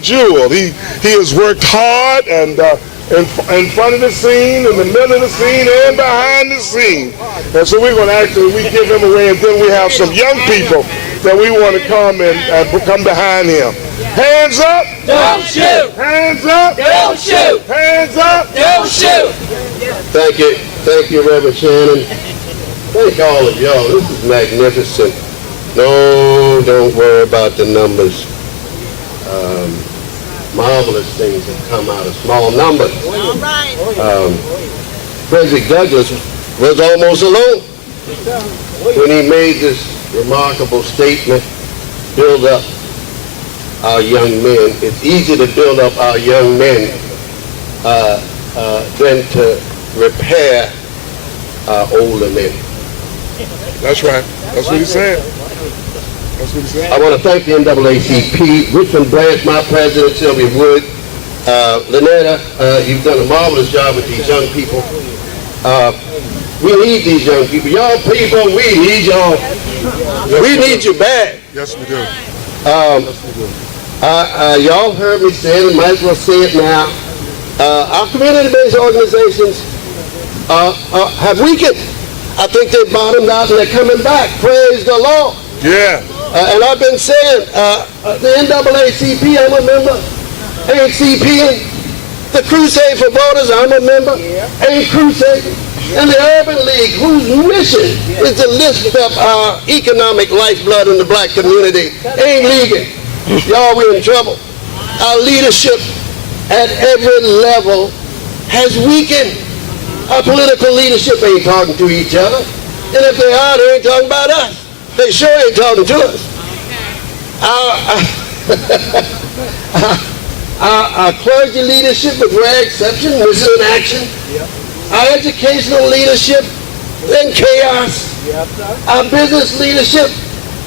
Jewel. He has worked hard and in front of the scene, in the middle of the scene, and behind the scene. And so we're going to we give him away, and then we have some young people that we want to come and come behind him. Hands up! Don't shoot! Hands up! Don't shoot! Hands up! Don't shoot! Thank you, Reverend Shannon. Thank all of y'all. This is magnificent. No, don't worry about the numbers. Marvelous things have come out of small numbers. All right. Frederick Douglass was almost alone when he made this remarkable statement, build up our young men. It's easier to build up our young men than to repair our older men. That's right. That's what he said. That's what he said. I want to thank the NAACP, Richmond branch, my president, Sylvia Wood. Lynetta, you've done a marvelous job with these young people. We need these young people. Y'all people, we need y'all. We need you bad. Yes, we do. Y'all heard me say it, might as well say it now. Our community-based organizations have weakened. I think they bottomed out and they're coming back. Praise the Lord. Yeah. And I've been saying, the NAACP, I'm a member, ain't CPing. The Crusade for Voters, I'm a member, ain't crusading. And the Urban League, whose mission is to lift up our economic lifeblood in the black community, ain't leaguing. Y'all, we're in trouble. Our leadership at every level has weakened. Our political leadership ain't talking to each other. And if they are, they ain't talking about us. They sure ain't talking to us. Our clergy leadership, with rare exception, was in action. Our educational leadership, in chaos. Our business leadership,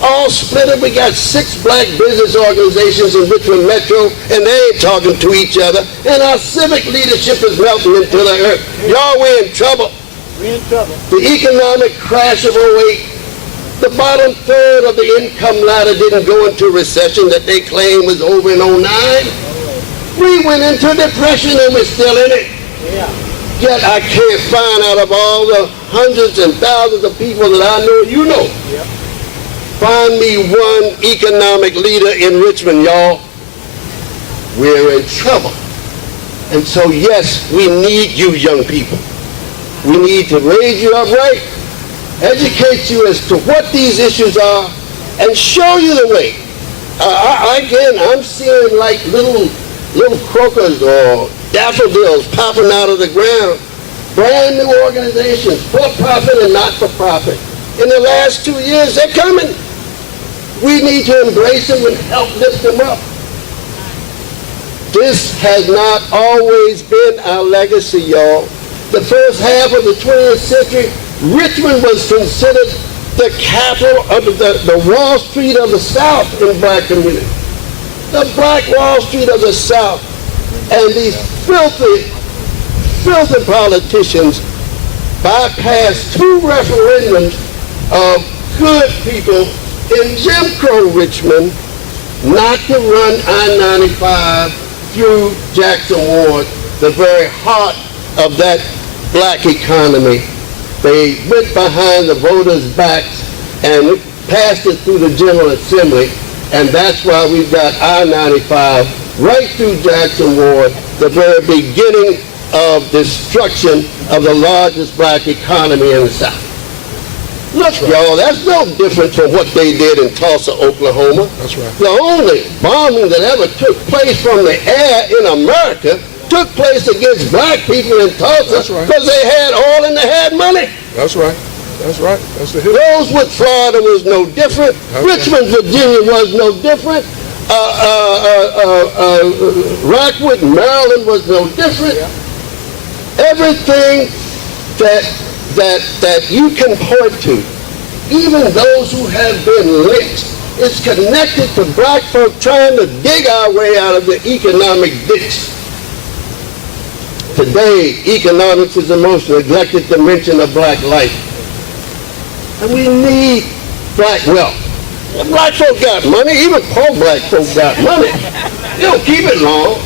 all split up. We got 6 black business organizations in Richmond Metro, and they ain't talking to each other. And our civic leadership is melting into the earth. Y'all, we're in trouble. We're in trouble. The economic crash of '08, the bottom third of the income ladder didn't go into recession that they claimed was over in '09. We went into depression and we're still in it. Yeah. Yet I can't find, out of all the hundreds and thousands of people that I know, you know, find me one economic leader in Richmond, y'all. We're in trouble. And so, yes, we need you young people. We need to raise you up right, educate you as to what these issues are, and show you the way. Again, I'm seeing like little crocus or daffodils popping out of the ground. Brand new organizations, for-profit and not-for-profit. In the last 2 years, they're coming. We need to embrace them and help lift them up. This has not always been our legacy, y'all. The first half of the 20th century, Richmond was considered the capital of the Wall Street of the South in black community. The Black Wall Street of the South. And these filthy politicians bypassed 2 referendums of good people in Jim Crow Richmond not to run I-95 through Jackson Ward, the very heart of that black economy. They went behind the voters' backs and passed it through the General Assembly, and that's why we've got I-95 right through Jackson Ward, the very beginning of destruction of the largest black economy in the South. Look, y'all, that's no different from what they did in Tulsa, Oklahoma. That's right. The only bombing that ever took place from the air in America took place against black people in Tulsa because they had oil and they had money. That's right. That's right. That's the history. Rosewood, Florida was no different. Richmond, Virginia was no different. Rockwood, Maryland was no different. Everything that you can point to, even those who have been lynched, is connected to black folk trying to dig our way out of the economic ditch. Today, economics is the most neglected dimension of black life. And we need black wealth. Black folk got money. Even poor black folk got money. They don't keep it long.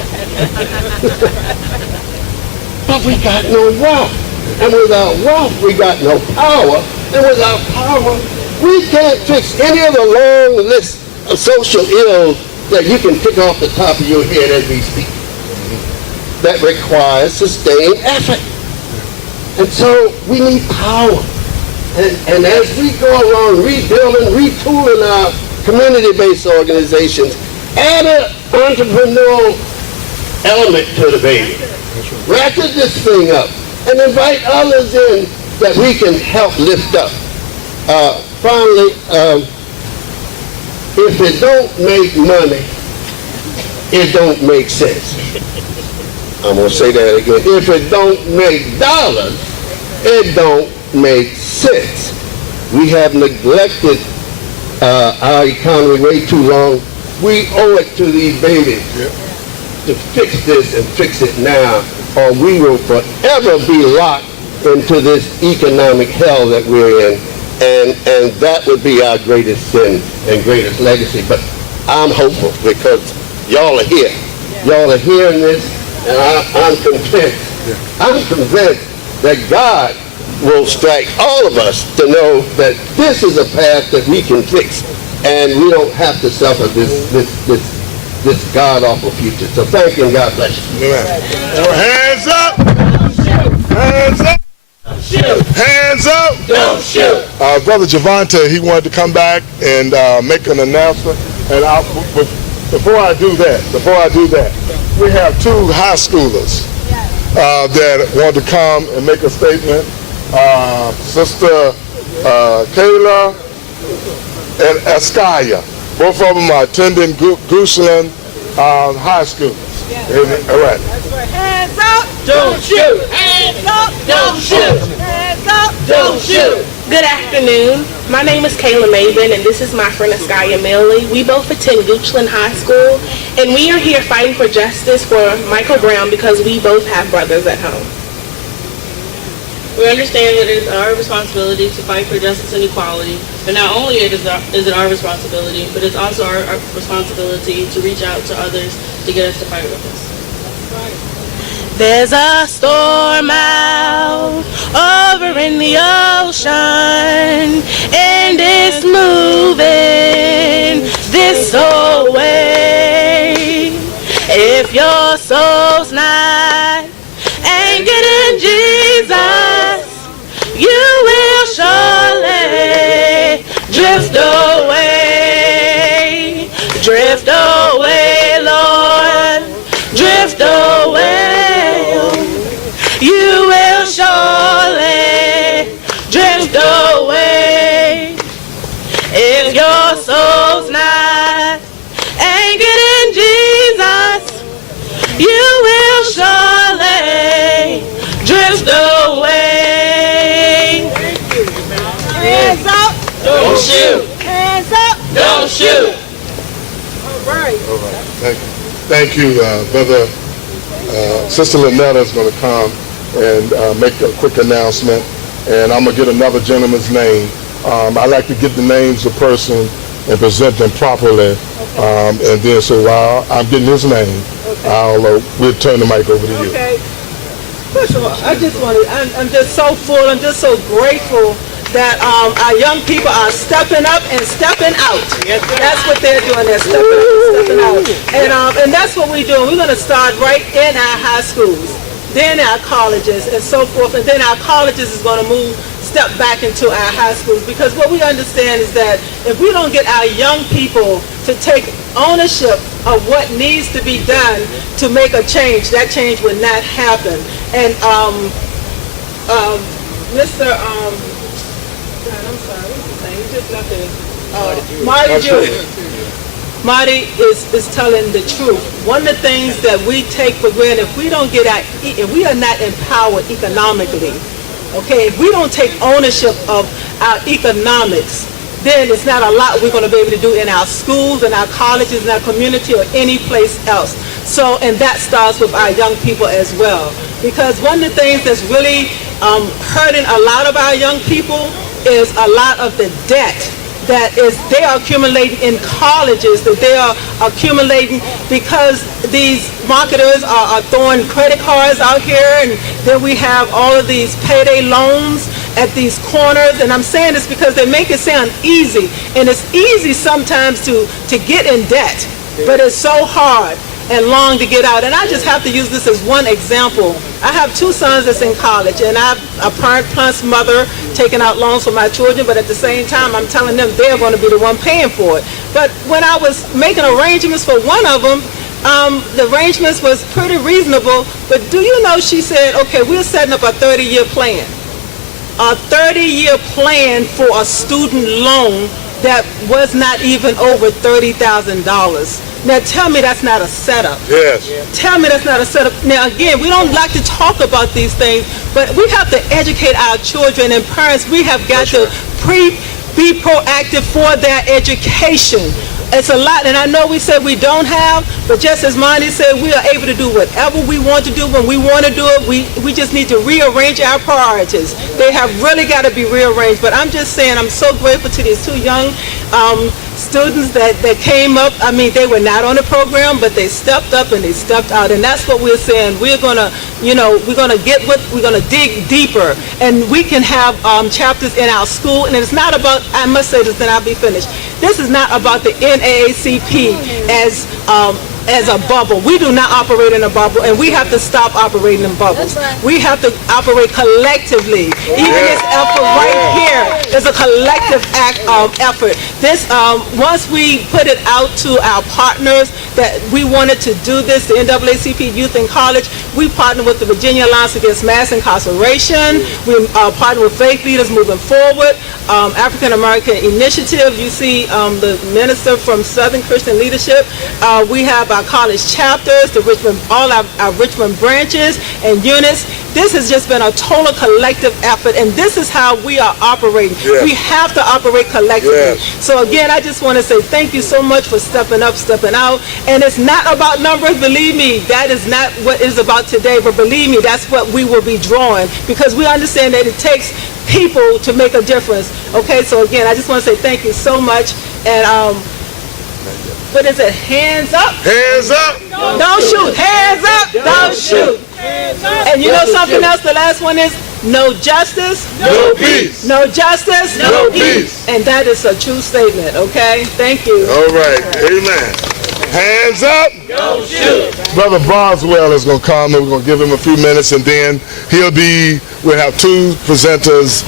But we got no wealth. And without wealth, we got no power. And without power, we can't fix any of the long list of social ills that you can pick off the top of your head as we speak. That requires sustained effort. And so we need power. And as we go along rebuilding, retooling our community-based organizations, add an entrepreneurial element to the baby. Ratchet this thing up and invite others in that we can help lift up. Finally, if it don't make money, it don't make sense. I'm going to say that again. If it don't make dollars, it don't make sense. We have neglected our economy way too long. We owe it to these babies to fix this and fix it now, or we will forever be locked into this economic hell that we're in, and that would be our greatest sin and greatest legacy. But I'm hopeful because y'all are here. Y'all are hearing this, and I'm convinced that God will strike all of us to know that this is a path that we can fix, and we don't have to suffer this god-awful future. So thank you and God bless you. Amen. Hands up! Hands up! Hands up! Don't shoot. Brother Javante, he wanted to come back and make an announcement. And before I do that, we have two high schoolers that want to come and make a statement. Sister Kayla and Askaya. Both of them are attending Goochland High School. All right. Hands up. Don't shoot. Hands up. Don't shoot. Hands up. Don't shoot. Good afternoon. My name is Kayla Maven, and this is my friend Askaya Millie. We both attend Goochland High School, and we are here fighting for justice for Michael Brown because we both have brothers at home. We understand that it is our responsibility to fight for justice and equality, but not only is it our responsibility, but it's also our responsibility to reach out to others to get us to fight with us. There's a storm out over in the ocean, and it's moving this way. If your soul's not anchored in Jesus, you will surely drift away. Drift away, Lord. Drift away. You will surely drift away. If your soul's not anchored in Jesus, you will surely drift away. Hands up. Don't shoot. Hands up. Don't shoot. All right. All right. Thank you, Brother. Sister Lynetta is going to come and make a quick announcement, and I'm going to get another gentleman's name. I like to get the names of person and present them properly, and then so while I'm getting his name, we'll turn the mic over to you. Okay. First of all, I'm just so full. I'm just so grateful that our young people are stepping up and stepping out. That's what they're doing. They're stepping up and stepping out. And that's what we're doing. We're going to start right in our high schools, then our colleges, and so forth. And then our colleges is going to step back into our high schools, because what we understand is that if we don't get our young people to take ownership of what needs to be done to make a change, that change would not happen. And Mr. I'm sorry, what's his name? He just left it. Marty Jr. Marty is telling the truth. One of the things that we take for granted, if we don't get if we are not empowered economically, okay, if we don't take ownership of our economics, then it's not a lot we're going to be able to do in our schools, in our colleges, in our community, or any place else. So, and that starts with our young people as well. Because one of the things that's really hurting a lot of our young people is a lot of the debt they are accumulating in colleges, that they are accumulating because these marketers are throwing credit cards out here, and then we have all of these payday loans at these corners. And I'm saying this because they make it sound easy, and it's easy sometimes to get in debt, but it's so hard and long to get out. And I just have to use this as one example. I have 2 sons that's in college, and I'm a parent plus mother taking out loans for my children, but at the same time I'm telling them they're going to be the one paying for it. But when I was making arrangements for one of them, the arrangements was pretty reasonable, but do you know, she said, okay, we're setting up a 30-year plan. A 30-year plan for a student loan that was not even over $30,000. Now tell me that's not a setup. Yes. Tell me that's not a setup. Now again, we don't like to talk about these things, but we have to educate our children, and parents, we have got to be proactive for their education. It's a lot, and I know we said we don't have, but just as Monty said, we are able to do whatever we want to do when we want to do it. We just need to rearrange our priorities. They have really got to be rearranged. But I'm just saying, I'm so grateful to these 2 young students that came up. I mean, they were not on the program, but they stepped up and they stepped out, and that's what we're saying. We're gonna, we're gonna dig deeper, and we can have chapters in our school. And it's not about, I must say this, then I'll be finished. This is not about the NAACP as a bubble. We do not operate in a bubble, and we have to stop operating in bubbles. We have to operate collectively. Even this effort right here is a collective effort. This, once we put it out to our partners that we wanted to do this, the NAACP Youth in College, we partnered with the Virginia Alliance Against Mass Incarceration. We partnered with Faith Leaders Moving Forward, African American Initiative. You see the minister from Southern Christian Leadership. We have our college chapters, the Richmond, all our Richmond branches and units. This has just been a total collective effort, and this is how we are operating. Yes. We have to operate collectively. Yes. So again, I just want to say thank you so much for stepping up, stepping out. And it's not about numbers, believe me. That is not what it is about today, but believe me, that's what we will be drawing, because we understand that it takes people to make a difference. Okay, so again, I just want to say thank you so much. And what is it? Hands up. Hands up. Don't shoot. Hands up. Don't shoot. And you know something else? The last one is no justice. No peace. No justice. No peace. And that is a true statement. Okay. Thank you. All right. Amen. Hands up. Don't shoot. Brother Boswell is going to come, and we're going to give him a few minutes, and then we'll have 2 presenters,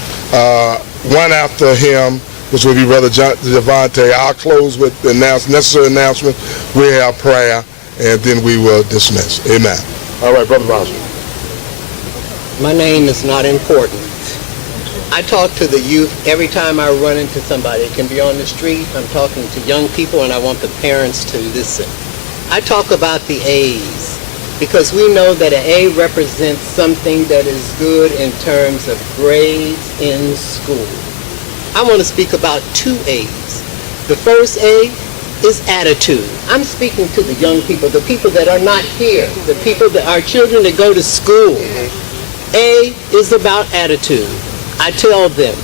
one after him, which will be Brother Javante. I'll close with the necessary announcement. We have prayer, and then we will dismiss. Amen. All right, Brother Boswell. My name is not important. I talk to the youth every time I run into somebody. It can be on the street. I'm talking to young people, and I want the parents to listen. I talk about the A's because we know that an A represents something that is good in terms of grades in school. I want to speak about 2 A's. The first A is attitude. I'm speaking to the young people, the people that are not here, the people that are children that go to school. A is about attitude. I tell them,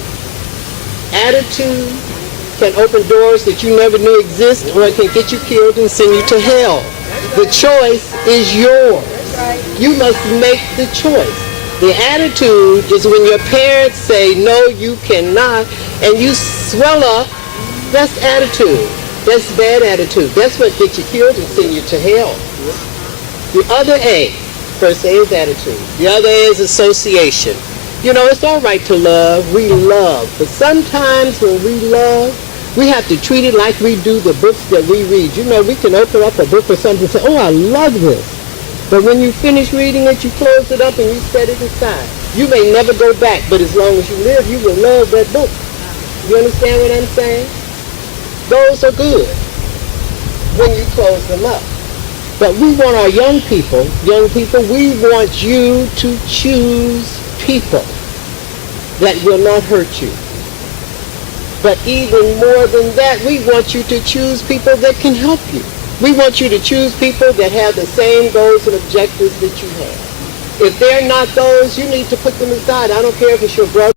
attitude can open doors that you never knew exist, or it can get you killed and send you to hell. The choice is yours. You must make the choice. The attitude is when your parents say, no, you cannot, and you swell up. That's attitude. That's bad attitude. That's what gets you killed and send you to hell. The other A, first A is attitude. The other A is association. You know, it's all right to love. We love. But sometimes when we love, we have to treat it like we do the books that we read. You know, we can open up a book or something and say, oh, I love this. But when you finish reading it, you close it up and you set it aside. You may never go back, but as long as you live, you will love that book. You understand what I'm saying? Those are good when you close them up. But we want our young people, we want you to choose people that will not hurt you. But even more than that, we want you to choose people that can help you. We want you to choose people that have the same goals and objectives that you have. If they're not those, you need to put them aside. I don't care if it's your brother